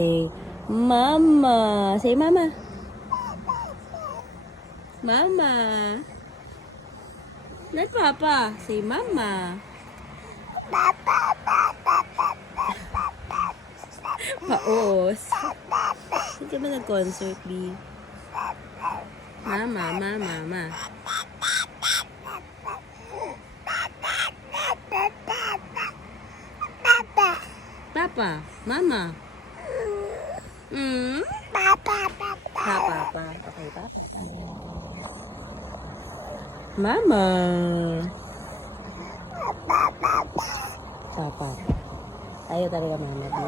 Say, Mama. Say, Mama. Mama. Not Papa. Say, Mama. Paos. Saan ka ba nag-concert, B? Mama, mama, mama. Papa, mama. Papa. Okay, Papa. Mama. Papa. Ayaw talaga mama, B.